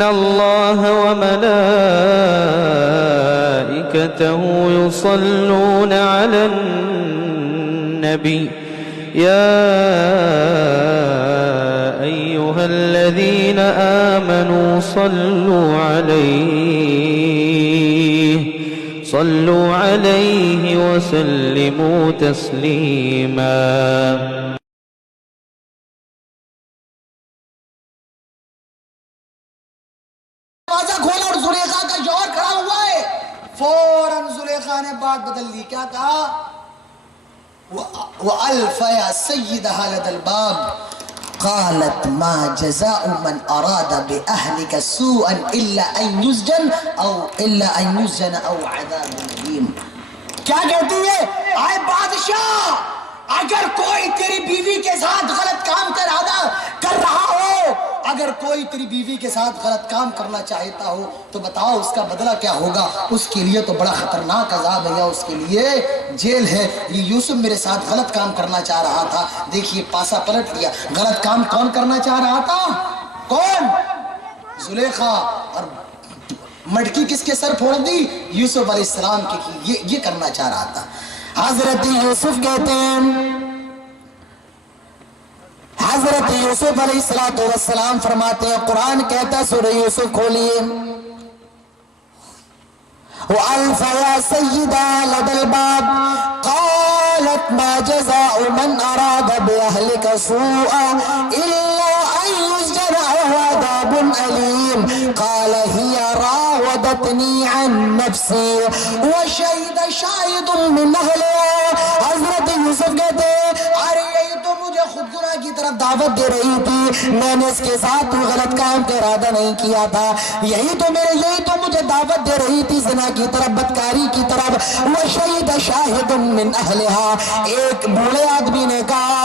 إن الله وملائكته يصلون على النبي يا أيها الذين آمنوا صلوا عليه وسلموا تسليما. کھولا اور زلیخا کا شوہر کھڑا ہوا ہے. فوراً زلیخا نے بات بدل لی. کیا کہا؟ وَأَلْفَ يَا سَيِّدَهَا لَدَى الْبَابِ قالت ما جزاء من أراد بأهلك سوءا إلا أن يسجن أو عذاب أليم. کیا کہتی ہے؟ اے بادشاہ، اگر کوئی تیری بیوی کے ساتھ غلط کام کر رہا ہو، اگر کوئی تیری بیوی کے ساتھ غلط کام کرنا چاہتا ہو تو بتاؤ اس کا بدلہ کیا ہوگا. اس کے لیے تو بڑا خطرناک عذاب ہے، اس کے لیے جیل ہے. یہ یوسف میرے ساتھ غلط کام کرنا چاہ رہا تھا، دیکھیے پاسا پلٹ لیا. غلط کام کون کرنا چاہ رہا تھا؟ کون؟ زلیخا. اور مٹکی کس کے سر پھوڑ دی؟ یوسف علیہ السلام کی. یہ کرنا چاہ رہا تھا. حضرت یوسف کہتے ہیں، حضرت یوسف علیہ السلام فرماتے ہیں، قرآن کہتا ہے سورہ یوسف کھولیے، وَأَلْفَ يَا سَيِّدَهَا لَدَى الْبَابِ قَالَتْ مَا جَزَاءُ مَنْ أَرَادَ بِأَهْلِكَ سُوءًا إِلَّا أَن يُسْجَنَ أَوْ عَذَابٌ أَلِيمٌ قَالَ هِيَ رَاوَدَتْنِي عَن نَّفْسِي وَشَهِدَ شَاهِدٌ مِّنْ أَهْلِهَا. حضرت یوسف کہتے ہیں، ارے یہی تو مجھے خود گناہ کی طرف دعوت دے رہی تھی، میں نے اس کے ساتھ کوئی غلط کام کا ارادہ نہیں کیا تھا. یہی تو مجھے دعوت دے رہی تھی زنا کی طرف، بدکاری کی طرف. وَشَهِدَ شَاهِدٌ مِّنْ أَهْلِهَا. ایک بوڑھے آدمی نے کہا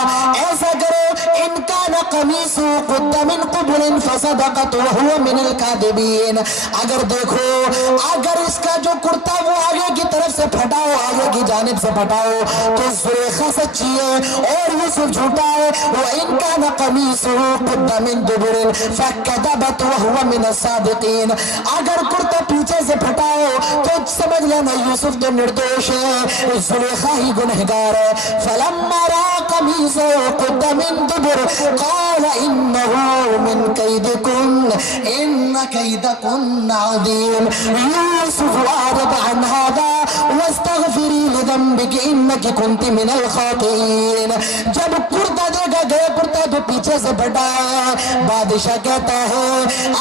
ایسا کرو، إِنْ كَانَ قَمِيصُهُ قُدَّ مِنْ قُبُلٍ فَصَدَقَتْ وَهُوَ مِنَ الْكَاذِبِينَ. اگر دیکھو، اگر اس کا جو کرتا وہ آگے کی طرف سے پھٹاؤ، آگے کی جانب سے پھٹاؤ تو زلیخا سچی ہے اور یوسف جھوٹا ہے. وَإِنْ كَانَ قَمِيصُهُ قُدَّ مِنْ دُبُرٍ فَكَذَبَتْ وَهُوَ مِنَ الصَّادِقِينَ. اگر کرتا پیچھے سے پھٹاؤ تو سمجھ لینا یوسف تو نردوش ہے، زلیخا ہی گنہگار ہے. فَلَمَّا رَأَىٰ قَمِيصَهُ قُدَّ مِنْ دُبُرٍ قَالَ إِنَّهُ مِنْ كَيْدِكُنَّ إِنَّ كَيْدَكُنَّ عَظِيمٌ يُوسُفُ أَعْرِضْ عَنْ هَٰذَا وَاسْتَغْفِرِي لِذَنبِكِ إِنَّكِ كُنتِ مِنَ الْخَاطِئِينَ. جب کرتا دیکھا گیا کرتا تو پیچھے سے پھٹا ہے. بادشاہ کہتا ہے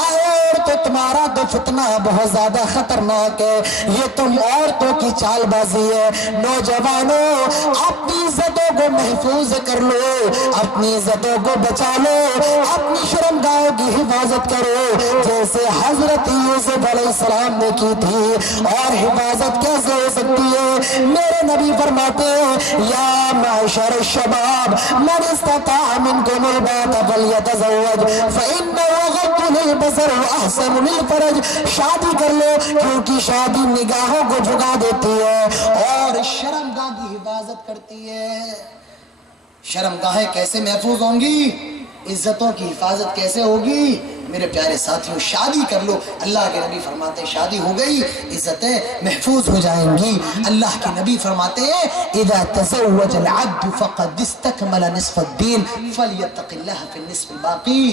اور تو تمہارا تو فتنہ بہت زیادہ خطرناک ہے، یہ تم عورتوں کی چال بازی ہے. نوجوانوں، اپنی عزتوں کو محفوظ کر لو، اپنی عزتوں کو بچا لو، اپنی شرمگاہوں کی حفاظت کرو جیسے حضرت یوسف علیہ السلام نے کی تھی. اور حفاظت کیسے ہو سکتی ہے؟ میرے نبی فرماتے ہیں یا معشر الشباب من استطاع منکم الباءۃ فلیتزوج فإنه أغض للبصر وأحسن للفرج. شادی کر لو کیونکہ شادی نگاہوں کو جھکا دیتی ہے اور شرمگاہ کی حفاظت کرتی ہے. شرمگاہیں کیسے محفوظ ہوں گی؟ عزتوں کی حفاظت کیسے ہوگی؟ میرے پیارے ساتھیوں، شادی کر لو. اللہ کے نبی فرماتے ہیں شادی ہو گئی عزتیں محفوظ ہو جائیں گی. اللہ کے نبی فرماتے ہیں اذا تزوج العبد فقد استكمل نصف الدين فليتق الله في النصف الباقي.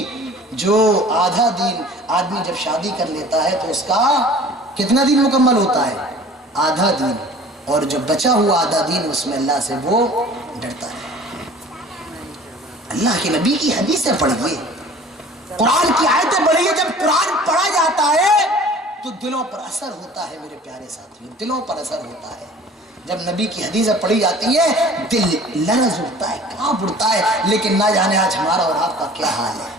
جو آدھا دین آدمی جب شادی کر لیتا ہے تو اس کا کتنا دین مکمل ہوتا ہے؟ آدھا دین. اور جو بچا ہوا آدھا دین اس میں اللہ سے وہ ڈرتا ہے. اللہ کے نبی کی حدیثیں پڑھیے، قرآن کی آیتیں پڑھیے. جب قرآن پڑھا جاتا ہے تو دلوں پر اثر ہوتا ہے. میرے پیارے ساتھیوں، دلوں پر اثر ہوتا ہے. جب نبی کی حدیثیں پڑھی جاتی ہیں دل لرز اٹھتا ہے، کانپ اٹھتا ہے. لیکن نہ جانے آج ہمارا اور آپ کا کیا حال ہے.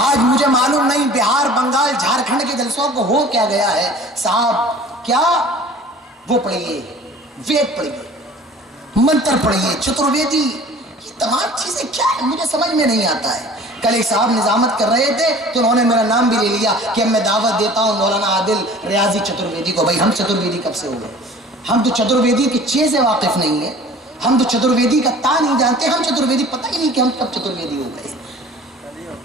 آج مجھے معلوم نہیں بہار، بنگال، جھارکھنڈ کے جلسوں کو ہو کیا گیا ہے صاحب. کیا وہ پڑھیے، وید پڑھیے، منتر پڑھیے، چترویدی، یہ تمام چیزیں کیا ہے مجھے سمجھ میں نہیں آتا ہے. کل ایک صاحب نظامت کر رہے تھے تو انہوں نے میرا نام بھی لے لیا کہ میں دعوت دیتا ہوں مولانا عادل ریاضی چترویدی کو. بھائی ہم چترویدی کب سے ہو گئے؟ ہم تو چترویدی کے چے سے واقف نہیں ہیں، ہم تو چترویدی کا تا نہیں جانتے. ہم چترویدی پتہ ہی نہیں کہ ہم کب چترویدی ہو گئے.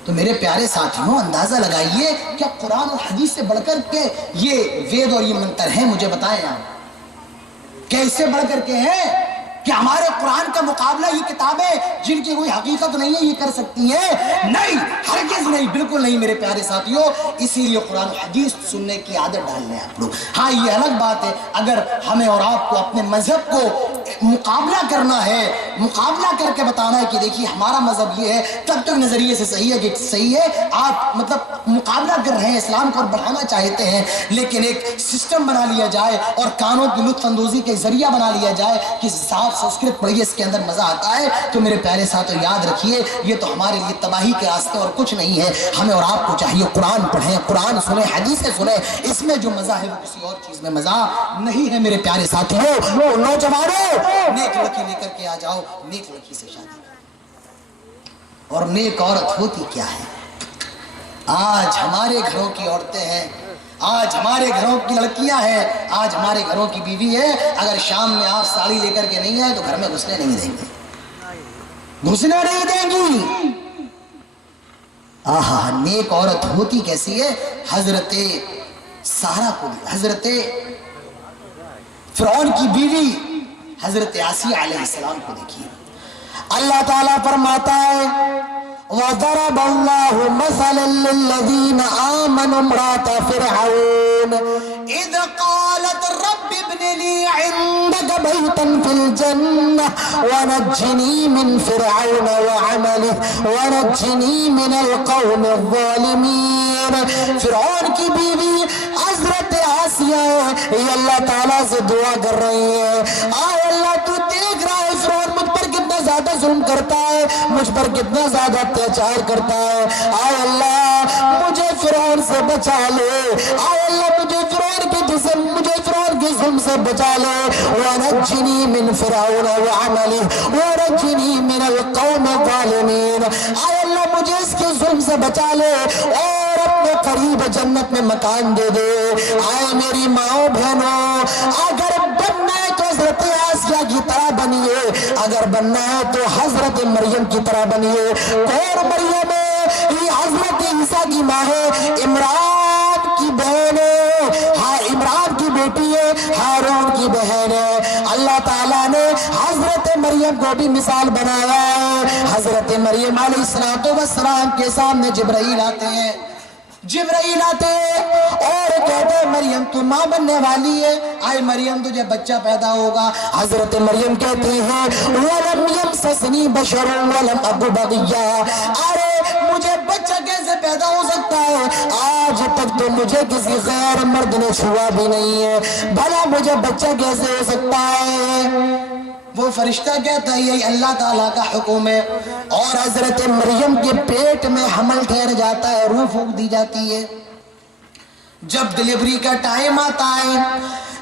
تو میرے پیارے ساتھیوں اندازہ لگائیے کہ قرآن اور حدیث سے بڑھ کر کے یہ وید اور یہ منتر ہیں، مجھے بتائیں آپ کیسے بڑھ کر کے ہیں کہ ہمارے قرآن کا مقابلہ یہ کتابیں جن کی کوئی حقیقت نہیں ہے یہ کر سکتی ہیں؟ نہیں، ہرگز نہیں، بالکل نہیں میرے پیارے ساتھیوں۔ اسی لیے قرآن و حدیث سننے کی عادت ڈال لیں آپ لوگ۔ ہاں یہ الگ بات ہے اگر ہمیں اور آپ کو اپنے مذہب کو مقابلہ کرنا ہے، مقابلہ کر کے بتانا ہے کہ دیکھیے ہمارا مذہب یہ ہے، تب تک نظریے سے صحیح ہے کہ صحیح ہے، آپ مطلب مقابلہ کر رہے ہیں اسلام کو اور بڑھانا چاہتے ہیں، لیکن ایک سسٹم بنا لیا جائے اور کانوں کی لطف اندوزی کے ذریعہ بنا لیا جائے کہ صاف سنسکرت پڑھیے اس کے اندر مزہ آتا ہے، تو میرے پیارے ساتھوں یاد رکھیے یہ تو ہمارے لیے تباہی کے راستے اور کچھ نہیں ہے۔ ہمیں اور آپ کو چاہیے قرآن پڑھیں، قرآن سنیں، حدیثیں سنیں، اس میں جو مزہ ہے وہ کسی اور چیز میں مزہ نہیں ہے میرے پیارے ساتھیوں۔ نوجوانوں نیک لڑکی لے کر کے آ جاؤ، نیک لڑکی سے شادی کرو۔ اور نیک عورت ہوتی کیا ہے؟ آج ہمارے گھروں کی عورتیں ہیں، آج ہمارے گھروں کی لڑکیاں ہیں، آج ہمارے گھروں کی بیوی ہے، اگر شام میں آپ ساڑی لے کر کے نہیں آئے تو گھر میں گھسنے نہیں دیں گے، گھسنے نہیں دیں گی۔ آہا، نیک عورت ہوتی کیسی ہے؟ حضرت سارہ کو، حضرت فرعون کی بیوی حضرت آسیہ علیہ السلام کو دیکھیے، اللہ تعالیٰ فرماتا ہے وَضَرَبَ اللَّهُ مَثَلًا لِّلَّذِينَ آمَنُوا امْرَأَتَ فِرْعَوْنَ إِذْ قَالَتْ رَبِّ ابْنِ لِي عِندَكَ بَيْتًا فِي الْجَنَّةِ وَنَجِّنِي مِنْ فِرْعَوْنَ وَعَمَلِهِ وَنَجِّنِي مِنَ الْقَوْمِ الظَّالِمِينَ۔ فرعون کی بیوی حضرت آسیہ یہ اللہ تعالیٰ سے دعا کر رہی ہے، آئے اللہ تو دیکھ رہا ہے فرعون مجھ پر کتنا زیادہ ظلم کرتا ہے، مجھ پر کتنا زیادہ اتیاچار کرتا ہے، آئے اللہ مجھے فرعون سے بچا لے، آئے اللہ مجھے فرعون کے جسم، مجھے فرعون کے ظلم سے بچا لے، وَنَجِّنِي مِنْ فِرْعَوْنَ وَعَمَلِهِ وَنَجِّنِي مِنَ الْقَوْمِ الظَّالِمِينَ۔ آئے اللہ مجھے اس کے ظلم سے بچا لے اور اپنے قریب جنت میں مکان دے دے۔ آئے میری ماں بہنوں، اگر بننا ہے تو حضرت آسیہ کی طرح بنیے، اگر بننا ہے تو حضرت مریم کی طرح بنیے۔ اور مریم یہ حضرت عیسیٰ کی ماں ہے، عمران کی بہن ہے، ہاں عمران کی بیٹی ہے، ہارون کی بہن ہے۔ اللہ تعالیٰ نے حضرت مریم کو بھی مثال بنایا ہے۔ حضرت مریم علیہ السلام کے سامنے جبرائیل آتے ہیں، جبرائیل آتے اور کہتے ہیں مریم تو ماں بننے والی ہے، آئے مریم تجھے بچہ پیدا ہوگا۔ حضرت مریم کہتی ہیں وَلَمْ يَمْسَسْنِي بَشَرٌ وَلَمْ أَكُ بَغِيًّا، ارے مجھے بچہ کیسے پیدا ہو سکتا ہے؟ آج تک تو مجھے کسی غیر مرد نے چھوا بھی نہیں ہے، بھلا مجھے بچہ کیسے ہو سکتا ہے؟ وہ فرشتہ کہتا ہے یہ اللہ تعالیٰ کا حکم ہے، اور حضرت مریم کے پیٹ میں حمل ٹھہر جاتا ہے، روح پھونک دی جاتی ہے۔ جب ڈلیوری کا ٹائم آتا ہے،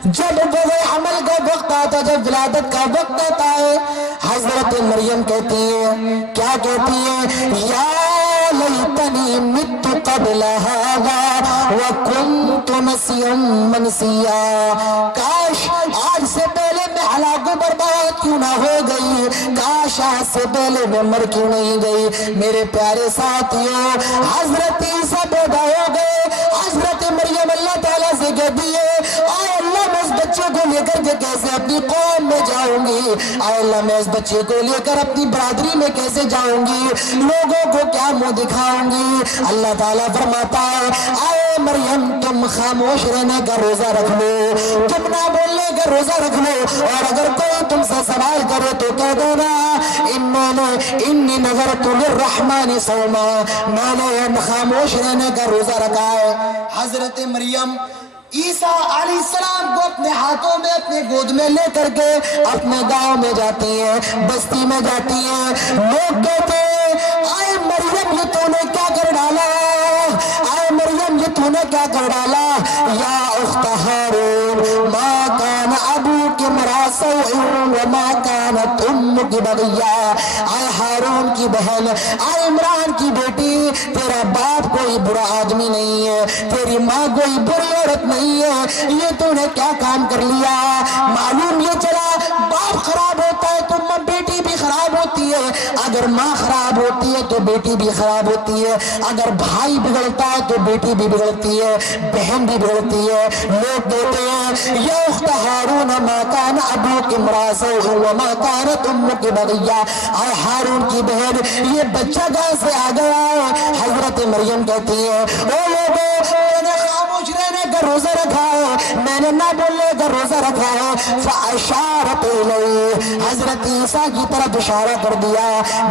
جب وہ حمل کا وقت آتا ہے، جب ولادت کا وقت آتا ہے، حضرت مریم کہتی ہے، کیا کہتی ہے؟ یا لیتنی مت قبل ھذا وکنت نسیا منسیا، کاش آج سے پہلے میں ہلاک و برباد کیوں نہ ہو گئی، کاش آج سے پہلے میں مر کیوں نہیں گئی۔ میرے پیارے ساتھیوں حضرت عیسیٰ پیدا ہو گئے، حضرت مریم اللہ تعالیٰ سے کہتی ہے آئے اللہ میں اس بچے کو لے کر کے کیسے اپنی قوم میں جاؤں گی، آئے اللہ میں اس بچے کو لے کر اپنی برادری میں کیسے جاؤں گی، لوگوں کو کیا منہ دکھاؤں گی۔ اللہ تعالیٰ فرماتا ہے آئے مریم تم خاموش رہنے کا روزہ رکھ لو، تم نہ بولنے کا روزہ رکھ لو، اور اگر کوئی تم سے سوال کرے تو کہہ دینا انی نذرت للرحمن صوما، میں نے خاموش رہنے کا روزہ رکھا ہے۔ حضرت مریم عیسیٰ علیہ السلام کو اپنے ہاتھوں میں اپنے گود میں لے کر کے اپنے گاؤں میں جاتی ہیں، بستی میں جاتی ہیں، لوگ کہتے ہیں آئے مریم یہ تو نے کیا کر ڈالا، آئے مریم یہ تو نے کیا کر ڈالا، یا اخت ہارون ما کان ابوک امرأ سوء وما کانت امک بغیا، آئے ہارون کی بہن، آئے عمران کی بیٹی، تیرا باپ کوئی برا آدمی نہیں ہے، تیری ماں کوئی بری عورت نہیں ہے، یہ تو نے کیا کام کر لیا۔ معلوم یہ چلا باپ خراب ہوتا ہے تو بیٹی بھی خراب ہوتی ہے، اگر ماں خراب ہوتی ہے تو بیٹی بھی خراب ہوتی ہے، اگر بھائی بگڑتا ہے تو بیٹی بھی بگڑتی ہے، بہن بھی بگڑتی ہے۔ لوگ کہتے ہیں یا اخت ہارون ما کان ابوک امرأ سوء وما کانت امک بغیہ، اے ہارون کی بہن یہ بچہ کہاں سے آ گیا ہے؟ حضرت مریم کہتی ہے او لوگوں میں نے خاموش رہنے کا روزہ رکھا ہے، میں نے نہ بولنے کا روزہ رکھا ہے۔ فاشارت الیہ، حضرت عیسیٰ کی طرف اشارہ کر دیا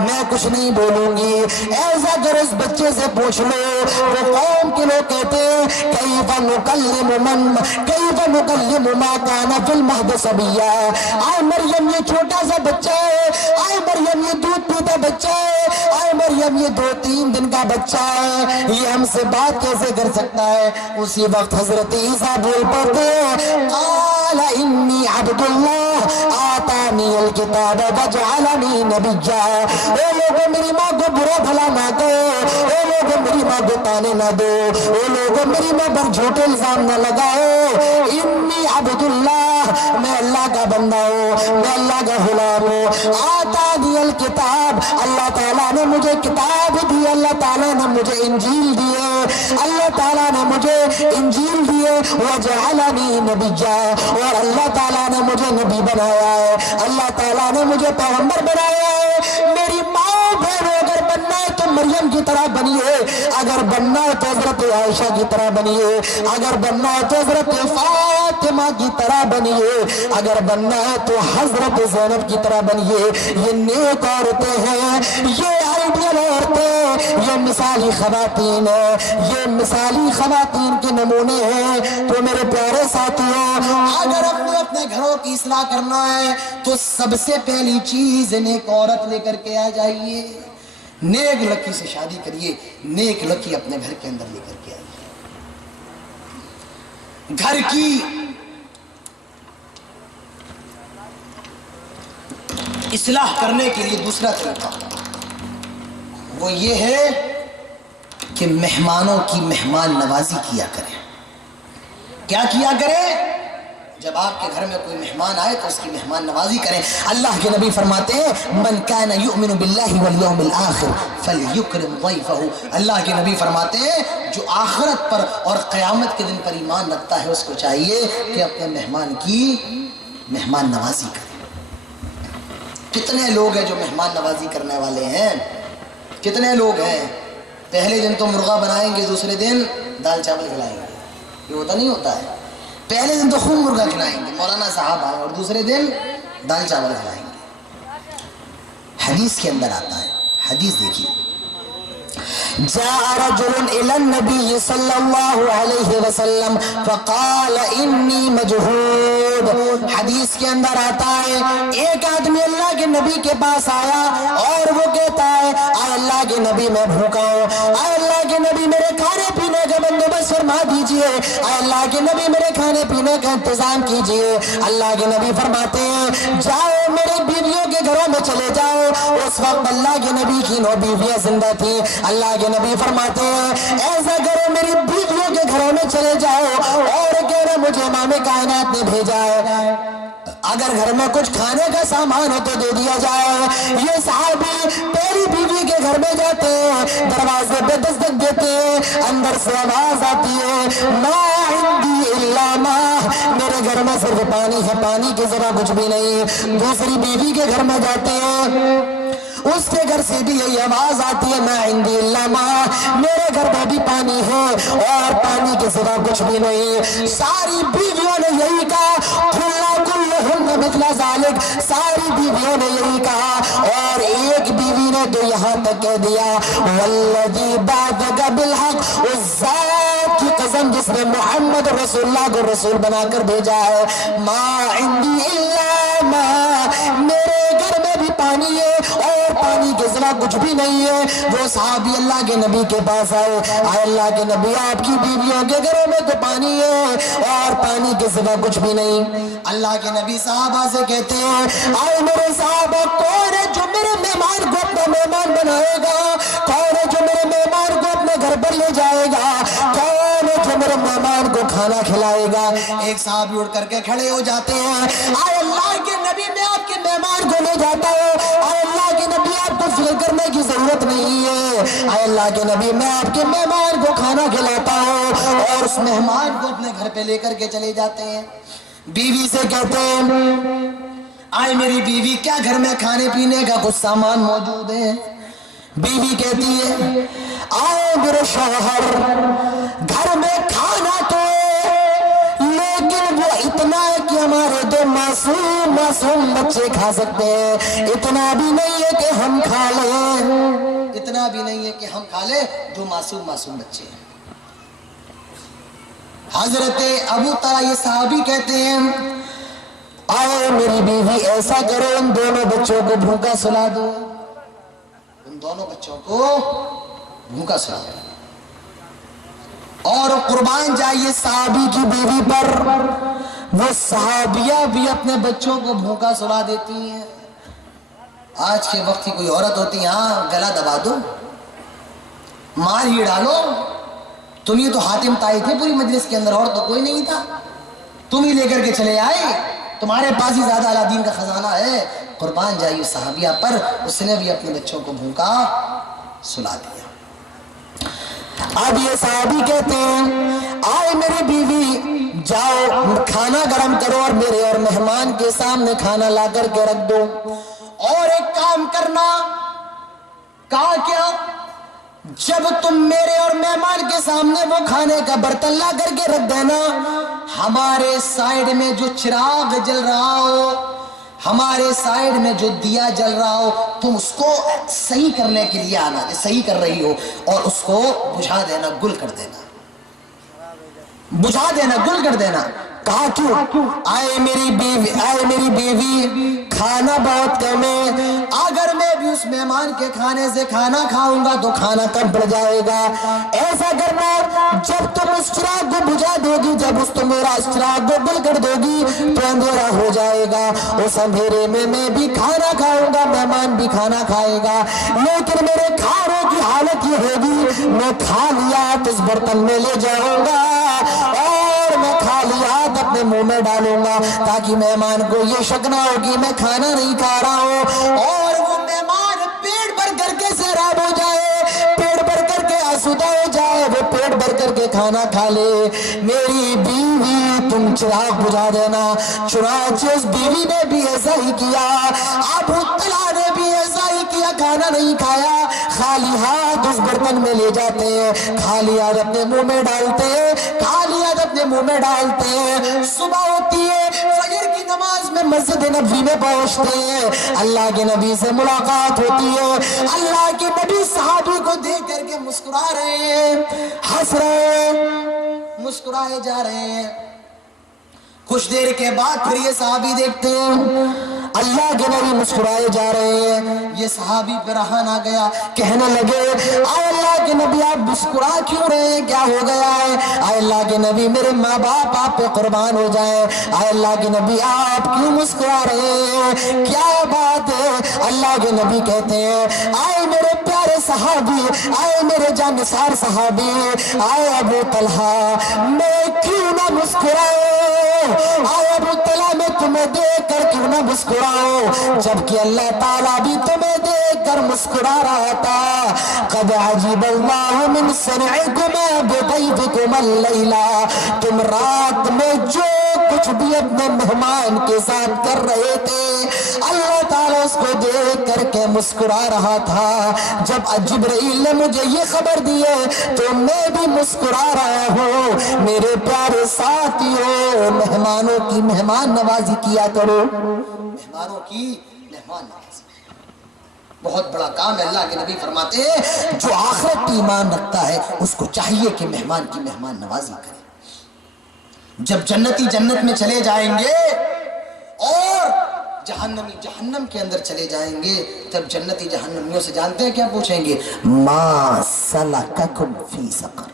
میں کچھ نہیں بولوں گی۔ ایسا اگر اس بچے سے پوچھ لو وہ قوم کے لوگ کہتے ہیں کیف نکلم ما کان فی المہد صبیا، آئے مریم یہ چھوٹا سا بچہ ہے، آئے مریم یہ دودھ پیتا بچہ ہے، آئے مریم یہ 2-3 دن کا بچہ ہے، یہ ہم سے بات کیسے کر سکتا ہے؟ اسی وقت حضرت عیسیٰ بول پڑتے ہیں قال انی عبد اللہ آتانی الکتاب وجعلنی نبیا۔ اے لوگوں میری ماں کو برا بھلا نہ کہو، اے لوگوں میری ماں کو تانے نہ دو، اے لوگوں میری ماں پر جھوٹے الزام نہ لگاؤ۔ انی عبد اللہ، میں اللہ کا بندہ ہوں، میں اللہ کا غلام ہوں۔ آتانی الکتاب، اللہ تعالیٰ نے مجھے کتاب دی، اللہ تعالیٰ نے مجھے انجیل دی ہے، اللہ تعالیٰ نے مجھے انجیل دی ہے۔ وجعلنی نبیا، اور اللہ تعالیٰ نے مجھے نبی بنایا ہے، اللہ تعالیٰ نے مجھے پیغمبر بنایا ہے۔ میری ماں بہنوں اگر بننا ہے تو مریم کی طرح بنیے، اگر بننا ہے تو حضرت عائشہ کی طرح بنیے، اگر بننا ہے تو حضرت فاطمہ کی طرح بنیے، اگر بننا ہے تو حضرت زینب کی طرح بنیے۔ یہ نیک عورتیں ہیں، یہ آئیڈیل عورتیں، یہ مثالی خواتین ہیں، یہ مثالی خواتین کے نمونے ہیں۔ تو میرے پیارے ساتھیوں، اگر اپنے گھروں کی اصلاح کرنا ہے تو سب سے پہلی چیز نیک عورت لے کر کے آ جائیے، نیک لڑکی سے شادی کریے، نیک لڑکی اپنے گھر کے اندر لے کر کے آئیے۔ گھر کی اصلاح کرنے کے لیے دوسرا طریقہ وہ یہ ہے کہ مہمانوں کی مہمان نوازی کیا کریں۔ کیا کیا کریں؟ جب آپ کے گھر میں کوئی مہمان آئے تو اس کی مہمان نوازی کریں۔ اللہ کے نبی فرماتے ہیں من کان یؤمن باللہ والیوم الآخر فلیکرم ضیفہ، اللہ کے نبی فرماتے ہیں جو آخرت پر اور قیامت کے دن پر ایمان رکھتا ہے اس کو چاہیے کہ اپنے مہمان کی مہمان نوازی کرے۔ کتنے لوگ ہیں جو مہمان نوازی کرنے والے ہیں؟ کتنے لوگ ہیں پہلے دن تو مرغا بنائیں گے، دوسرے دن دال چاول کھلائیں گے؟ یہ ہوتا نہیں ہوتا ہے؟ پہلے دن تو خوب مرغا کھلائیں گے، مولانا صاحب آئے، اور دوسرے دن دال چاول کھلائیں گے۔ حدیث کے اندر آتا ہے، حدیث دیکھیے، جاء رجل الى النبي صلى الله عليه وسلم فقال انی مجہود۔ حدیث کے اندر آتا ہے ایک آدمی اللہ کے نبی کے پاس آیا اور وہ کہتا ہے اے اللہ کے نبی میں بھوکا ہوں، اے اللہ کے نبی میرے کھانے پینے کا بندوبست فرما دیجئے، اے اللہ کے نبی میرے کھانے پینے کا انتظام کیجئے۔ اللہ کے نبی فرماتے ہیں جاؤ میرے بیویوں کے گھروں میں چلے جاؤ۔ اس وقت اللہ کے نبی کی 9 بیویاں زندہ تھی۔ اللہ کے نبی فرماتے ہیں ایسا کرو میری بیویوں کے گھروں میں چلے جاؤ اور کہہ رہے مجھے امام کائنات نے بھیجا ہے، اگر گھر میں کچھ کھانے کا سامان ہو تو دے دیا جائے۔ یہ صحابی پہلی بیوی کے گھر میں جاتے ہیں، دروازے پہ دستک دیتے ہیں، اندر سے آواز آتی ہے ما عندی الا ماء، میرے گھر میں صرف پانی ہے، پانی کے ذرا کچھ بھی نہیں۔ دوسری بیوی کے گھر میں جاتے ہیں، اس کے گھر سے بھی یہی آواز آتی ہے ما عندی الا ماء، میرے گھر میں بھی پانی ہے اور پانی کے سوا کچھ بھی نہیں۔ ساری بیویوں نے یہی کہا کلہن مثل ذالک، ساری بیویوں نے یہی کہا، اور ایک بیوی نے تو یہاں تک کہہ دیا والذی بعثک بالحق، اس ذات کی قسم جس نے محمد رسول اللہ کو رسول بنا کر بھیجا ہے، ما عندی الا ماء، میرے گھر میں بھی پانی ہے اور پانی کے سوا کچھ بھی نہیں ہے۔ وہ صحابی اللہ کے نبی کے پاس آئے، اے اللہ کے نبی آپ کی بیویوں کے گھروں میں تو پانی ہے اور پانی کے سوا کچھ بھی نہیں۔ اللہ کے نبی صحابہ سے کہتے ہیں اے میرے صحابہ کون ہے جو میرے مہمان کو اپنا مہمان بنائے گا؟ کون ہے جو میرے مہمان کو اپنے گھر پر لے جائے گا؟ کون ہے جو میرے مہمان کو کھانا کھلائے گا؟ ایک صحابی اٹھ کر کے کھڑے ہو جاتے ہیں اے اللہ کے نبی میں آپ کے لے جاتا ہے. اے اللہ کے نبی آپ کو فکر کرنے کی ضرورت نہیں ہے. اے اللہ کے نبی میں آپ کے مہمان کو کھانا کھلاتا ہوں اور اس مہمان کو اپنے گھر پہ لے کر کے چلے جاتے ہیں. بیوی سے کہتے ہیں آئے میری بیوی کیا گھر میں کھانے پینے کا کچھ سامان موجود ہے؟ بیوی کہتی ہے آئے میرے شوہر گھر میں کھانا تو ہے لیکن وہ اتنا ہے کہ ہمارے دو معصوم بچے کھا سکتے ہیں. اتنا بھی نہیں ہے کہ ہم کھا لیں. اتنا بھی نہیں ہے کہ ہم کھا لیں. دو معصوم بچے ہیں. حضرت ابو طلحہ یہ صحابی کہتے ہیں آئے میری بیوی ایسا کرو ان دونوں بچوں کو بھوکا سلا دو. ان دونوں بچوں کو بھوکا سلا دو. اور قربان جائیے صحابی کی بیوی پر. وہ صحابیہ بھی اپنے بچوں کو بھوکا سلا دیتی ہیں. آج کے وقت کی کوئی عورت ہوتی ہاں گلا دبا دو مار ہی ڈالو. تم یہ تو حاتم تائی تھے پوری مجلس کے اندر اور تو کوئی نہیں تھا. تم ہی لے کر کے چلے آئے. تمہارے پاس ہی زیادہ علادین کا خزانہ ہے. قربان جائیے صحابیہ پر اس نے بھی اپنے بچوں کو بھوکا سلا دیا. اب یہ صحابی کہتے ہیں آئے میری بیوی جاؤ کھانا گرم کرو اور میرے اور مہمان کے سامنے کھانا لا کر کے رکھ دو. اور ایک کام کرنا. کہا کیا؟ جب تم میرے اور مہمان کے سامنے وہ کھانے کا برتن لا کر کے رکھ دینا ہمارے سائیڈ میں جو چراغ جل رہا ہو ہمارے سائیڈ میں جو دیا جل رہا ہو تم اس کو صحیح کرنے کے لیے آنا. صحیح کر رہی ہو اور اس کو بجھا دینا گل کر دینا. بجھا دینا گل کر دینا. کہا کیوں؟ آئے میری بیوی کھانا بہت کم ہے. اگر میں بھی اس مہمان کے کھانے سے کھانا کھاؤں گا تو کھانا کم پڑ جائے گا. ایسا کرنا جب تم اس چراغ کو بجھا دو گی جب تم میرا اس چراغ کو گل کر دو گی تو اندھیرا ہو جائے گا. اس اندھیرے میں بھی کھانا کھاؤں گا مہمان بھی کھانا کھائے گا. لیکن میرے کھانے کی حالت یہ ہوگی میں کھا لیا تو اس برتن میں لے جاؤں گا اور میں کھا لیا اپنے منہ میں ڈالوں گا تاکہ مہمان کو یہ شک نہ ہو کہ میں کھانا نہیں کھا رہا ہوں. اور وہ مہمان پیٹ بھر کر کے سیراب ہو جائے پیٹ بھر کر کے آسودہ ہو جائے وہ پیٹ بھر کر کے کھانا کھا لے. میری بیوی تم چراغ بجھا دینا. چنانچہ اس بیوی نے بھی ایسا ہی کیا. ابو طلحہ نے بھی ایسا ہی کیا. کھانا نہیں کھایا خالی ہاتھ اس برتن میں لے جاتے ہیں خالی ہاتھ اپنے منہ میں ڈالتے ہیں خالی ہاتھ اپنے منہ میں ڈالتے ہیں. صبح ہوتی ہے فجر کی نماز میں مسجد نبوی میں پہنچتے ہیں. اللہ کے نبی سے ملاقات ہوتی ہے. اللہ کے نبی صحابی کو دیکھ کر کے مسکرا رہے ہیں ہنس رہے ہیں مسکرائے جا رہے ہیں. کچھ دیر کے بعد پھر یہ صحابی دیکھتے ہیں اللہ کے نبی مسکرائے جا رہے ہیں. یہ صحابی پہ رہان آ گیا. کہنے لگے اے اللہ کے نبی آپ مسکرا کیوں رہے ہیں کیا ہو گیا ہے؟ اے اللہ کے نبی میرے ماں باپ آپ پہ قربان ہو جائیں. اے اللہ کے نبی آپ کیوں مسکرا رہے ہیں کیا بات ہے؟ اللہ کے نبی کہتے ہیں اے میرے پیارے صحابی اے میرے جانثار صحابی اے ابو طلحہ میں کیوں نہ مسکراؤں. اے ابو طلحہ میں تمہیں دیکھ کر کیوں نہ مسکراؤں جبکہ اللہ تعالیٰ بھی تمہیں دیکھ کر مسکرا رہا تھا. قد عجب اللہ من صنعکما بضیفکما اللیلہ. تم رات میں جو کچھ بھی اپنے مہمان کے ساتھ کر رہے تھے اللہ تعالیٰ اس کو دیکھ کر کے مسکرا رہا تھا. جب جبرائیل نے مجھے یہ خبر دی ہے تو میں بھی مسکرا رہا ہوں. میرے پیارے ساتھیوں مہمانوں کی مہمان نوازی کیا کرو. مہمانوں کی مہمان نوازی بہت بڑا کام ہے. اللہ کے نبی فرماتے ہیں جو آخرت کی ایمان رکھتا ہے اس کو چاہیے کہ مہمان کی مہمان نوازی کرے. جب جنتی جنت میں چلے جائیں گے اور جہنمی جہنم کے اندر چلے جائیں گے تب جنتی جہنمیوں سے جانتے ہیں کیا پوچھیں گے؟ ما سلککم فی سقر.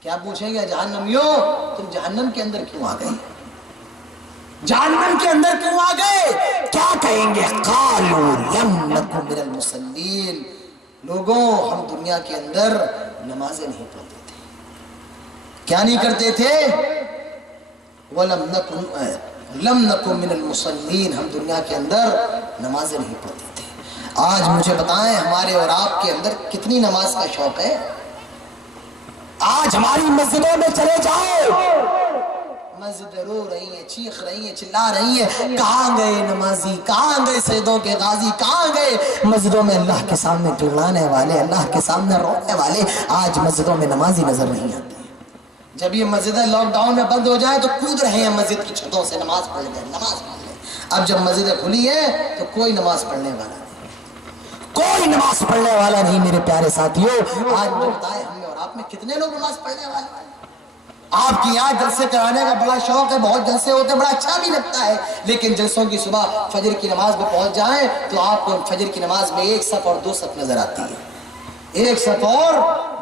کیا پوچھیں گے جہنمیوں تم جہنم کے اندر کیوں آ گئے؟ جہنم کے اندر کیوں آ گئے؟ کیا کہیں گے؟ قالوا لم نکن من المصلین. لوگوں ہم دنیا کے اندر نمازیں نہیں پڑھتے تھے. کیا نہیں کرتے تھے؟ لم نکن من المصلین. ہم دنیا کے اندر نمازیں نہیں پڑھتے تھے۔ آج مجھے بتائیں ہمارے اور آپ کے اندر کتنی نماز کا شوق ہے؟ آج ہماری مسجدوں میں چلے جاؤ، مسجدیں رو رہی ہیں، چیخ رہی ہیں، چلا رہی ہیں، کہاں گئے نمازی، کہاں گئے سجدوں کے غازی، کہاں گئے مسجدوں میں اللہ کے سامنے گڑگڑانے والے، اللہ کے سامنے رونے والے؟ آج مسجدوں میں نمازی نظر نہیں آتے۔ جب یہ مسجدیں لاک ڈاؤن میں بند ہو جائیں تو کود رہے ہیں مسجد کی چھتوں سے، نماز پڑھ لیں، نماز پڑھ لیں۔ اب جب مسجدیں کھلی ہیں تو کوئی نماز پڑھنے والا نہیں، کوئی نماز پڑھنے والا نہیں میرے پیارے ساتھیوں۔ آج مجھے بتائیں ہم میں اور آپ میں کتنے لوگ نماز پڑھنے والے ہیں؟ آپ کی یہاں جلسے کرانے کا بڑا شوق ہے، بہت جلسے ہوتے ہیں، بڑا اچھا بھی لگتا ہے، لیکن جلسوں کی صبح فجر کی نماز میں پہنچ جائیں تو آپ کو فجر کی نماز میں ایک صف اور دو صف نظر آتی ہے، ایک صف اور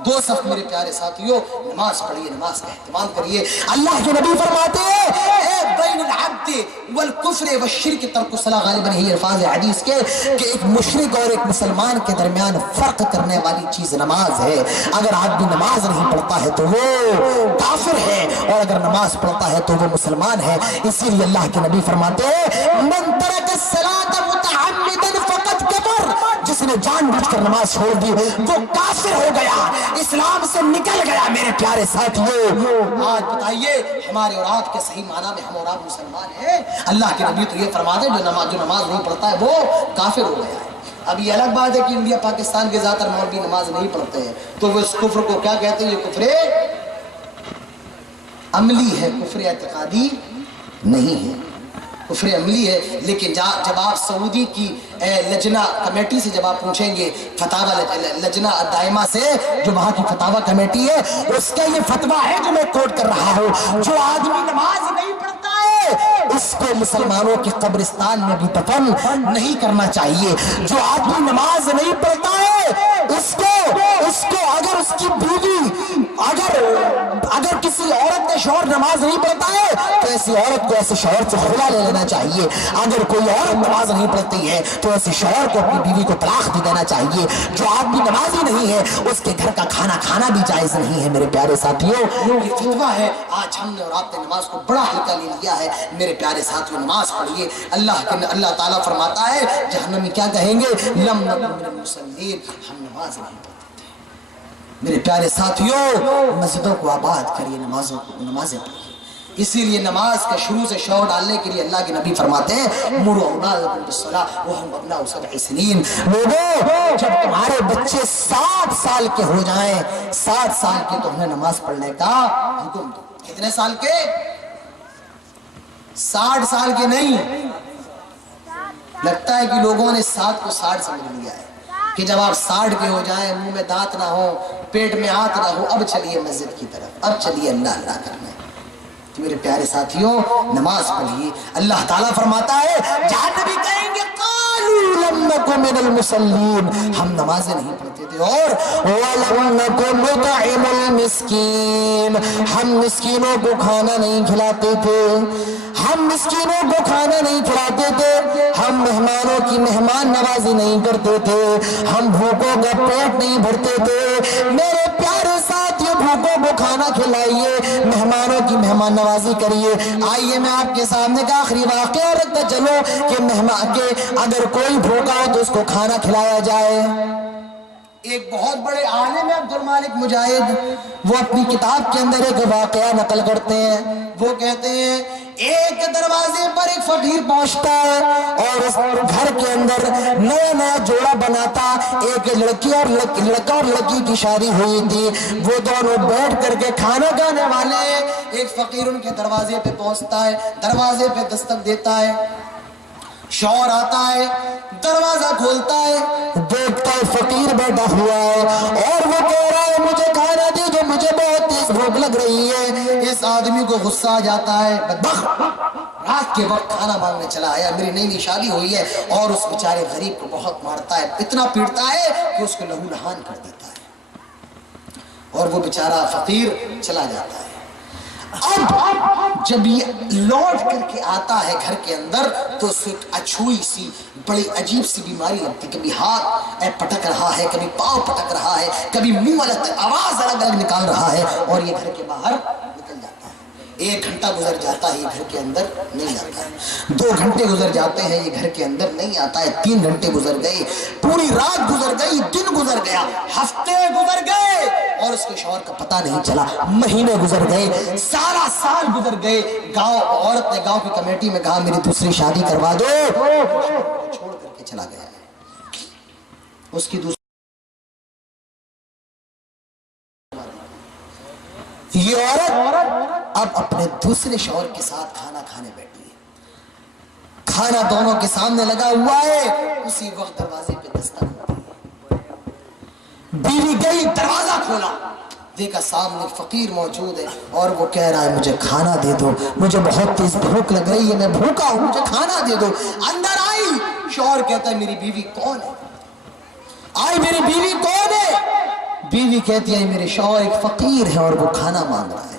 دو صف۔ میرے پیارے ساتھیوں نماز پڑھیے، نماز کا اہتمام کریے۔ اللہ کے نبی فرماتے ہیں اے بین العبد والکفر والشرک ترک الصلاۃ، غالباً ہی الفاظ حدیث کے کہ ایک مشرک اور ایک مسلمان کے درمیان فرق کرنے والی چیز نماز ہے۔ اگر آدمی نماز نہیں پڑھتا ہے تو وہ کافر ہے، اور اگر نماز پڑھتا ہے تو وہ مسلمان ہے۔ اسی لیے اللہ کے نبی فرماتے ہیں من ترک الصلاۃ متعمدا فقد کفر، جس نے جان بوجھ کر نماز چھوڑ دی وہ کافر ہو گیا، اسلام سے نکل گیا۔ میرے پیارے ساتھیوں آج بتائیے ہمارے اور آپ کے صحیح معنی میں ہم اور آپ مسلمان ہیں؟ اللہ کے نبی تو یہ فرماتے ہیں جو نماز نہیں پڑھتا ہے وہ کافر ہو گیا ہے۔ اب یہ الگ بات ہے کہ انڈیا پاکستان کے زیادہ تر مولوی نماز نہیں پڑھتے ہیں تو وہ اس کفر کو کیا کہتے ہیں؟ یہ کفر عملی ہے، کفر اعتقادی نہیں ہے، کفر عملی ہے۔ لیکن جب آپ سعودی کی لجنہ کمیٹی سے جب آپ پوچھیں گے، فتاوی لجنہ دائمہ سے جو وہاں کی فتاوی کمیٹی ہے، اس کا یہ فتویٰ ہے جو میں کوٹ کر رہا ہوں، جو آدمی نماز نہیں پڑھتا ہے اس کو مسلمانوں کے قبرستان میں بھی دفن نہیں کرنا چاہیے۔ جو آدمی نماز نہیں پڑھتا ہے اس کو اگر اس کی بیوی اگر کسی عورت نے شوہر نماز نہیں پڑھتا ہے تو ایسی عورت کو ایسے شوہر سے خلا لے لینا چاہیے۔ اگر کوئی عورت نماز نہیں پڑھتی ہے تو ایسے شوہر کو اپنی بیوی کو طلاق دے دینا چاہیے۔ جو آدمی نمازی نہیں ہے اس کے گھر کا کھانا کھانا بھی جائز نہیں ہے۔ میرے پیارے ساتھیوں یہ فتویٰ ہے، آج ہم نے اور آپ نے نماز کو بڑا ہلکا لے لیا ہے۔ میرے پیارے ساتھیوں نماز پڑھیے۔ اللہ تعالیٰ فرماتا ہے جہنمی کیا کہیں گے؟ لم نکن من المصلین، ہم نماز نہیں پڑھتے۔ میرے پیارے ساتھیوں مسجدوں کو آباد کریے، نمازیں پڑھیے۔ اسی لیے نماز کا شروع سے شعور ڈالنے کے لیے اللہ کے نبی فرماتے ہیں مروا اولادکم بالصلاۃ وہم ابناء 7 سنین، لوگوں جب تمہارے بچے 7 سال کے ہو جائیں، 7 سال کے تو انہیں نماز پڑھنے کا حکم دو۔ کتنے سال کے؟ 60 سال کے نہیں۔ لگتا ہے کہ لوگوں نے 7 کو 60 سمجھ لیا ہے کہ جب آپ 60 کے ہو جائیں، منہ میں دانت نہ ہو، پیٹ میں ہاتھ نہ ہو، اب چلیے مسجد کی طرف، اب چلیے اللہ اللہ کرنے۔ تو میرے پیارے ساتھیوں نماز پڑھیے۔ اللہ تعالیٰ فرماتا ہے جہاں نبی کہیں گے قالوا لم نکن من المصلین، ہم نمازیں نہیں پڑھتے تھے، اور ولم نکن نطعم المسکین، ہم مسکینوں کو کھانا نہیں کھلاتے تھے، ہم مسکینوں کو کھانا نہیں کھلاتے تھے، ہم مہمانوں کی مہمان نوازی نہیں کرتے تھے، ہم بھوکوں کا پیٹ نہیں بھرتے تھے۔ میرے پیارے ساتھیوں بھوکوں کو کھانا کھلائیے، مہمانوں کی مہمان نوازی کریے۔ آئیے میں آپ کے سامنے کا آخری واقعہ رکھتا چلو کہ مہمان کے اگر کوئی بھوکا ہو تو اس کو کھانا کھلایا جائے۔ ایک بہت بڑے عالم عبد المالک مجاہد وہ اپنی کتاب کے اندر ایک واقعہ نقل کرتے ہیں۔ وہ کہتے ہیں ایک دروازے پر ایک فقیر پہنچتا ہے اور اس گھر کے اندر نیا جوڑا بناتا، ایک لڑکی اور لڑکا اور لڑکی کی شادی ہوئی تھی، وہ دونوں بیٹھ کر کے کھانا کھانے والے ہیں۔ ایک فقیر ان کے دروازے پہ پہنچتا ہے، دروازے پہ دستک دیتا ہے، شوہر آتا ہے، دروازہ کھولتا ہے، دیکھتا ہے فقیر بیٹھا ہوا ہے اور وہ کہہ رہا ہے مجھے کھانا دے دو، مجھے بہت تیز بھوک لگ رہی ہے۔ اس آدمی کو غصہ آ جاتا ہے، بدبخت رات کے وقت کھانا مانگنے چلا آیا، میری نئی شادی ہوئی ہے، اور اس بیچارے غریب کو بہت مارتا ہے، اتنا پیٹتا ہے کہ اس کو لہو لہان کر دیتا ہے، اور وہ بیچارہ فقیر چلا جاتا ہے۔ اب جب یہ لوٹ کر کے آتا ہے گھر کے اندر تو اس کو ایک اچھوئی سی بڑی عجیب سی بیماری لگتی، کبھی ہاتھ پٹک رہا ہے، کبھی پاؤں پٹک رہا ہے، کبھی منہ الگ آواز الگ الگ نکال رہا ہے، اور یہ گھر کے باہر نکل جاتا ہے۔ 1 گھنٹہ گزر جاتا ہے یہ گھر کے اندر نہیں آتا ہے، 2 گھنٹے گزر جاتے ہیں یہ گھر کے اندر نہیں آتا ہے، 3 گھنٹے گزر گئے، پوری رات گزر گئی، دن گزر گیا، ہفتے گزر گئے اور اس کے شوہر کا پتہ نہیں چلا، مہینے گزر گئے، سارا سال گزر گئے۔ گاؤں عورت نے گاؤں کی کمیٹی میں کہا میری دوسری شادی کروا دو، چھوڑ کر کے چلا گیا ہے، اس کی دوسری یہ عورت اب اپنے دوسرے شوہر کے ساتھ کھانا کھانے بیٹھی ہے، کھانا دونوں کے سامنے لگا ہوا ہے، اسی وقت دروازے پہ دستک ہوتی ہے، بیوی گئی، دروازہ کھولا، دیکھا سامنے فقیر موجود ہے اور وہ کہہ رہا ہے مجھے کھانا دے دو، مجھے بہت تیز بھوک لگ رہی ہے، میں بھوکا ہوں، مجھے کھانا دے دو۔ اندر آئی، شوہر کہتا ہے میری بیوی کون ہے؟ آئی میری بیوی کون ہے؟ بیوی کہتی ہے میرے شوہر ایک فقیر ہے اور وہ کھانا مانگ رہا ہے۔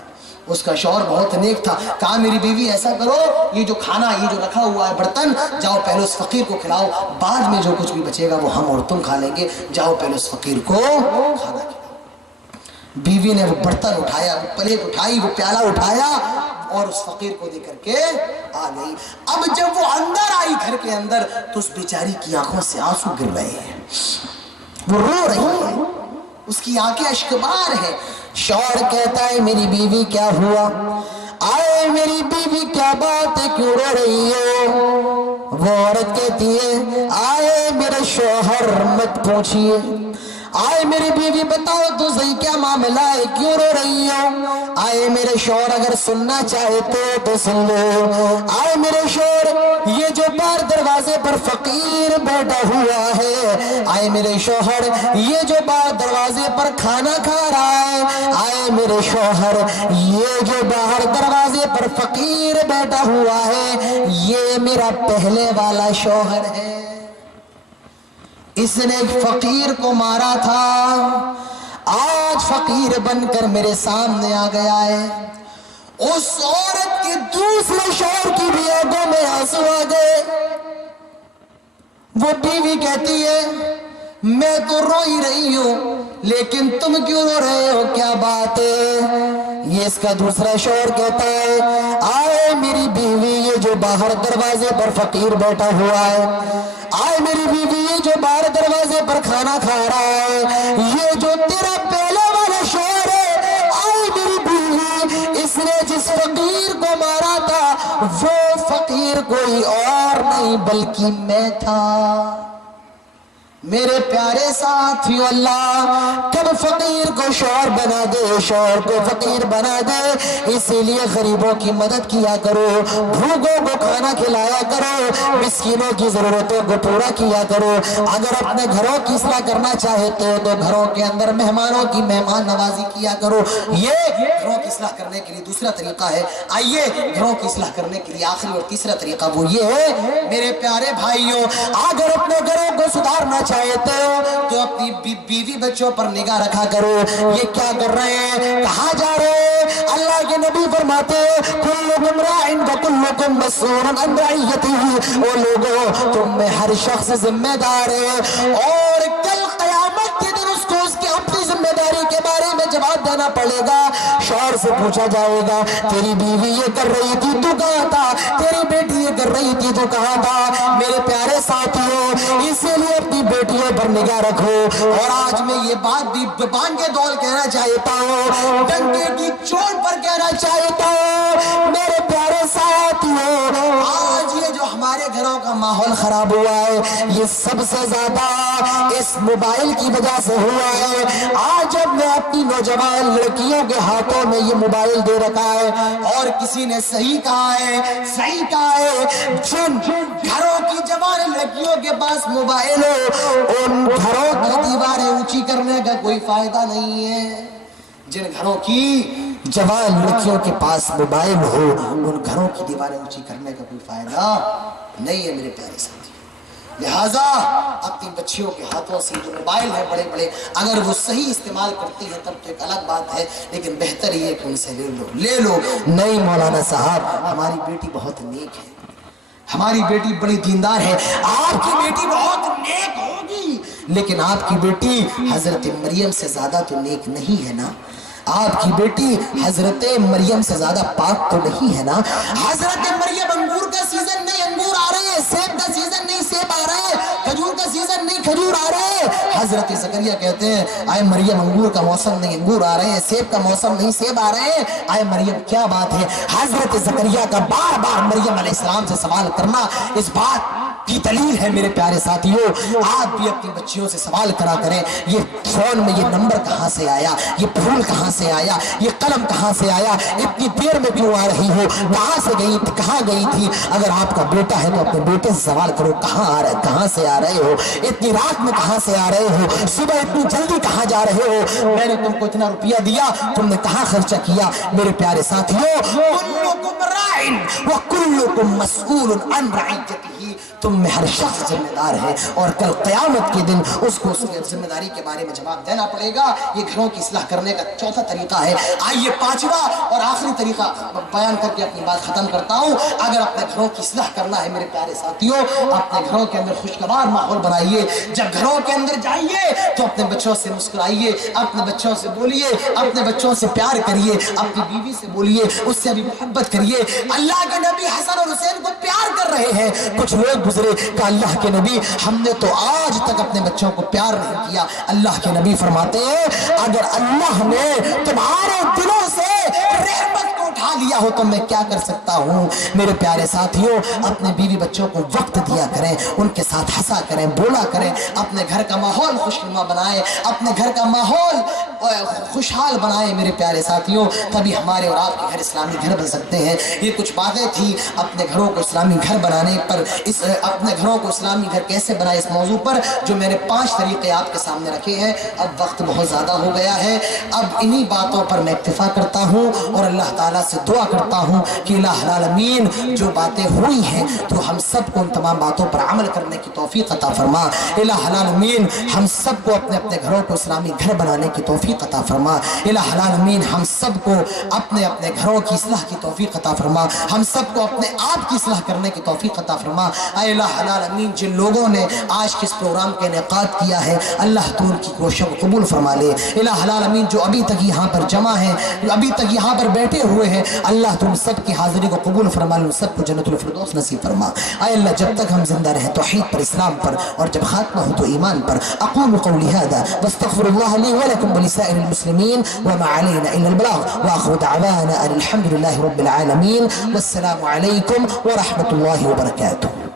اس کا شوہر بہت نیک تھا، کہا میری بیوی ایسا کرو، یہ جو کھانا یہ جو رکھا ہوا ہے برتن، جاؤ پہلے اس فقیر کو کھلاؤ، بعد میں جو کچھ بھی بچے گا وہ ہم اور تم کھا لیں گے، جاؤ پہلے اس فقیر کو کھانا کھلاؤ۔ بیوی نے وہ برتن اٹھایا، وہ پلیٹ اٹھائی، وہ پیالہ اٹھایا اور اس فقیر کو دے کر کے آ گئی۔ اب جب وہ اندر آئی گھر کے اندر تو اس بیچاری کی آنکھوں سے آنسو گر رہے ہیں، وہ رو رہی ہے، اس کی آنکھیں اشکبار ہیں۔ شوہر کہتا ہے میری بیوی کیا ہوا؟ آئے میری بیوی کیا بات ہے، کیوں رو رہی ہو؟ وہ عورت کہتی ہے آئے میرے شوہر مت پوچھئے، آئے میری بیوی بتاؤ تو صحیح کیا معاملہ ہے، کیوں رو رہی ہو؟ آئے میرے شوہر اگر سننا چاہتے تو سن لو، آئے میرے شوہر یہ جو باہر دروازے پر فقیر بیٹھا ہوا ہے، آئے میرے شوہر یہ جو باہر دروازے پر کھانا کھا رہا ہے، آئے میرے شوہر یہ جو باہر دروازے پر فقیر بیٹھا ہوا ہے، یہ میرا پہلے والا شوہر ہے، اس نے ایک فقیر کو مارا تھا، آج فقیر بن کر میرے سامنے آ گیا ہے۔ اس عورت کے دوسرے شوہر کی بھی آنکھوں میں آنسو آ گئے۔ وہ بیوی کہتی ہے میں تو رو ہی رہی ہوں لیکن تم کیوں رو رہے ہو، کیا بات ہے؟ یہ اس کا دوسرا شوہر کہتا ہے آئے میری بیوی یہ جو باہر دروازے پر فقیر بیٹھا ہوا ہے، آئے میری بیوی یہ جو باہر دروازے پر کھانا کھا رہا ہے، یہ جو تیرا پہلے والا شوہر ہے، آئے میری بیوی اس نے جس فقیر کو مارا تھا وہ فقیر کوئی اور نہیں بلکہ میں تھا۔ میرے پیارے ساتھیو، اللہ کب فقیر کو شوہر بنا دے، شوہر کو فقیر بنا دے، اسی لیے غریبوں کی مدد کیا کرو، بھوکوں کو کھانا کھلایا کرو، مسکینوں کی ضرورتوں کو پورا کیا کرو۔ اگر اپنے گھروں کی اصلاح کرنا چاہتے ہو تو گھروں کے اندر مہمانوں کی مہمان نوازی کیا کرو۔ یہ گھروں کی اصلاح کرنے کے لیے دوسرا طریقہ ہے۔ آئیے گھروں کی اصلاح کرنے کے لیے آخری اور تیسرا طریقہ وہ یہ ہے میرے پیارے بھائیوں، اگر اپنے گھروں کو سدھارنا چاہتے ہو تو اپنی بیوی بچوں پر نگاہ رکھا کرو۔ یہ کیا کر رہے ہیں، کہاں جا رہے ہیں؟ اللہ کے نبی فرماتے ہیں کلکم راعٍ وکلکم مسئول عن رعیتہ، او لوگوں تم میں ہر شخص ذمہ دار ہے اور کل قیامت کے دن اس کو اس کی اپنی ذمہ داری کے بارے میں جواب دینا پڑے گا۔ شوہر سے پوچھا جائے گا تیری بیوی یہ کر رہی تھی تو کہاں تھا، تیری بیٹی یہ کر رہی تھی تو کہاں تھا۔ میرے پیارے ساتھیوں، اسی لیے اپنی بیٹیوں پر نگاہ رکھو۔ اور آج میں یہ بات بھی زبان کے دول کہنا چاہتا ہوں، ڈنکے کی چوٹ پر کہنا چاہتا ہوں، میرے پیارے ساتھیوں، آج یہ جو ہمارے گھروں کا ماحول خراب ہوا ہے یہ سب سے زیادہ اس موبائل کی وجہ سے ہوا ہے۔ آج جب میں اپنی نوجوان لڑکیوں کے ہاتھوں میں یہ موبائل دے رکھا ہے، اور کسی نے صحیح کہا ہے، صحیح کہا ہے، جن گھروں کی جوان لڑکیوں کے پاس موبائل ہو ان گھروں کی دیواریں اونچی کرنے کا کوئی فائدہ نہیں ہے۔ جن گھروں کی جوان لڑکیوں کے پاس موبائل ہو ان گھروں کی دیواریں اونچی کرنے کا کوئی فائدہ نہیں ہے میرے پیارے ساتھی۔ لہٰذا اپنی بچیوں کے ہاتھوں سے جو موبائل ہے بڑے بڑے، اگر وہ صحیح استعمال کرتی ہے تب تو ایک الگ بات ہے، لیکن بہتر یہ کہ ان سے لے لو۔ نہیں مولانا صاحب، ہماری بیٹی بہت نیک ہے، ہماری بیٹی بڑی دیندار ہے۔ آپ کی بیٹی بہت نیک ہوگی لیکن آپ کی بیٹی حضرت مریم سے زیادہ تو نیک نہیں ہے نا۔ آپ کی بیٹی حضرت مریم سے زیادہ پاک تو نہیں ہے نا؟ حضرت مریم انگور کا سیزن نہیں انگور آ رہے ہیں، سیب کا سیزن نہیں سیب آ رہے ہیں، کھجور کا سیزن نہیں کھجور آ رہے ہیں۔ حضرت زکریا کہتے ہیں آئے مریم انگور کا موسم نہیں انگور آ رہے ہیں، سیب کا موسم نہیں سیب آ رہے ہیں۔ آئے مریم کیا بات ہے؟ حضرت زکریا کا بار بار مریم علیہ السلام سے سوال کرنا اس بات کی دلیل ہے میرے پیارے ساتھیوں۔ آپ بھی اپنی بچیوں سے سوال کرا کریں یہ فون میں یہ نمبر کہاں سے آیا، یہ پھول کہاں سے آیا، یہ قلم کہاں سے آیا، اتنی دیر میں کیوں آ رہی ہو، کہاں سے گئی تھی، کہاں گئی تھی۔ اگر آپ کا بیٹا ہے تو اپنے بیٹے سے سوال کرو کہاں آ رہے، کہاں سے آ رہے ہو، اتنی رات میں کہاں سے آ رہے ہو، صبح اتنی جلدی کہاں جا رہے ہو، میں نے تم کو اتنا روپیہ دیا تم نے کہاں خرچہ کیا۔ میرے پیارے ساتھیوں، کلکم راعٍ وکلکم مسئول عن رعیتہ، تم میں ہر شخص ذمہ دار ہے اور کل قیامت کے دن اس کو اس کی ذمہ داری کے بارے میں جواب دینا پڑے گا۔ یہ گھروں کی اصلاح کرنے کا چوتھا طریقہ ہے۔ آئیے پانچواں اور آخری طریقہ بیان کر کے اپنی بات ختم کرتا ہوں۔ اگر اپنے گھروں کی اصلاح کرنا ہے میرے پیارے ساتھیوں، اپنے گھروں کے اندر خوشگوار ماحول بنائیے۔ جب گھروں کے اندر جائیے تو اپنے بچوں سے مسکرائیے، اپنے بچوں سے بولیے، اپنے بچوں سے پیار کریے، اپنی بیوی سے بولیے، اس سے بھی محبت کریے۔ اللہ کے نبی حسن اور حسین کو پیار کر رہے ہیں، کچھ لوگ گزرے کہ اللہ کے نبی ہم نے تو آج تک اپنے بچوں کو پیار نہیں کیا۔ اللہ کے نبی فرماتے ہیں اگر اللہ نے تمہارے دلوں سے رحمت کو اٹھا لیا ہو تو میں کیا کر سکتا ہوں۔ میرے پیارے ساتھیوں، اپنے بیوی بچوں کو وقت دیا کریں، ان کے ساتھ ہنسا کریں، بولا کریں، اپنے گھر کا ماحول خوشنما بنائیں، اپنے گھر کا ماحول خوشحال بنائیں میرے پیارے ساتھیوں، تبھی ہمارے اور آپ کے گھر اسلامی گھر بن سکتے ہیں۔ یہ کچھ باتیں تھیں اپنے گھروں کو اسلامی گھر بنانے پر، اپنے گھروں کو اسلامی گھر کیسے بنائے اس موضوع پر، جو میں نے 5 طریقے آپ کے سامنے رکھے ہیں۔ اب وقت بہت زیادہ ہو گیا ہے، اب انہی باتوں پر میں اکتفا کرتا ہوں اور اللہ تعالیٰ سے دعا کرتا ہوں کہ الہ العالمین جو باتیں ہوئی ہیں تو ہم سب کو ان تمام باتوں پر عمل کرنے کی توفیق عطا فرما۔ الہ العالمین ہم سب کو اپنے اپنے گھروں کو اسلامی گھر بنانے کی توفیق عطا فرما۔ الہ العالمین ہم سب کو اپنے اپنے گھروں کی اصلاح کی توفیق عطا فرما، ہم سب کو اپنے آپ کی اصلاح کرنے کی توفیق عطا فرما۔ اے الہ العالمین جن لوگوں نے آج کے اس پروگرام کا انعقاد کیا ہے اللہ تو ان کی کوششوں کو قبول فرما لے۔ الہ العالمین جو ابھی تک یہاں پر جمع ہیں، ابھی تک یہاں پر بیٹھے ہوئے ہیں، اللہ تو ان سب کی حاضری کو قبول فرما لے، ان سب کو جنت الفردوس نصیب فرما۔ اے اللہ جب تک ہم زندہ رہیں توحید پر، اسلام پر، اور جب خاتمہ ہو تو ایمان پر۔ اقول قولی هذا واستغفر الله لي ولكم ولسائر المسلمين وما علينا الا البلاغ واخر دعوانا ان الحمد لله رب العالمين والسلام عليكم ورحمة الله وبركاته۔